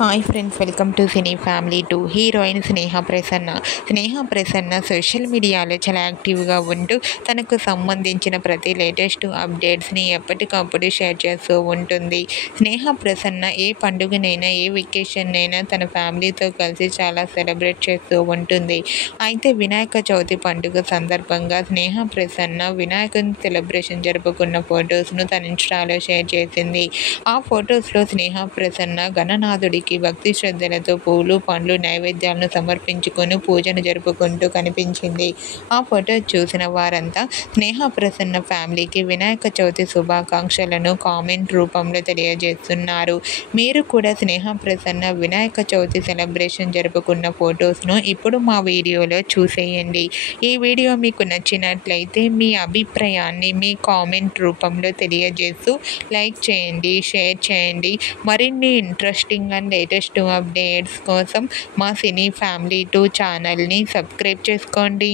Hi friends, welcome to cine family 2. Heroine Sneha Prasanna social మీడియాలో చాలా యాక్టివ్గా ఉంటూ తనకు సంబంధించిన ప్రతి లేటెస్ట్ అప్డేట్స్ని ఎప్పటికప్పుడు షేర్ చేస్తూ ఉంటుంది. స్నేహ ప్రసన్న ఏ పండుగనైనా ఏ వెకేషన్నైనా తన ఫ్యామిలీతో కలిసి చాలా సెలబ్రేట్ చేస్తూ ఉంటుంది. అయితే వినాయక చవితి పండుగ సందర్భంగా స్నేహ ప్రసన్న వినాయకుని సెలబ్రేషన్ జరుపుకున్న ఫొటోస్ను తన ఇన్స్టాలో షేర్ చేసింది. ఆ ఫొటోస్లో స్నేహ ప్రసన్న గణనాథుడికి భక్తి శ్రద్ధలతో పూలు పండ్లు నైవేద్యాలను సమర్పించుకొని పూజను జరుపుకుంటూ కనిపించింది. ఆ ఫోటో చూసిన వారంతా స్నేహ ప్రసన్న ఫ్యామిలీకి వినాయక చవితి శుభాకాంక్షలను కామెంట్ రూపంలో తెలియజేస్తున్నారు. మీరు కూడా స్నేహ ప్రసన్న వినాయక చవితి సెలబ్రేషన్ జరుపుకున్న ఫొటోస్ను ఇప్పుడు మా వీడియోలో చూసేయండి. ఈ వీడియో మీకు నచ్చినట్లయితే మీ అభిప్రాయాన్ని మీ కామెంట్ రూపంలో తెలియజేస్తూ లైక్ చేయండి, షేర్ చేయండి. మరిన్ని ఇంట్రెస్టింగ్ అండ్ లేటెస్ట్ అప్డేట్స్ కోసం మా సినీ ఫ్యామిలీ 2 ఛానల్ని సబ్స్క్రైబ్ చేసుకోండి.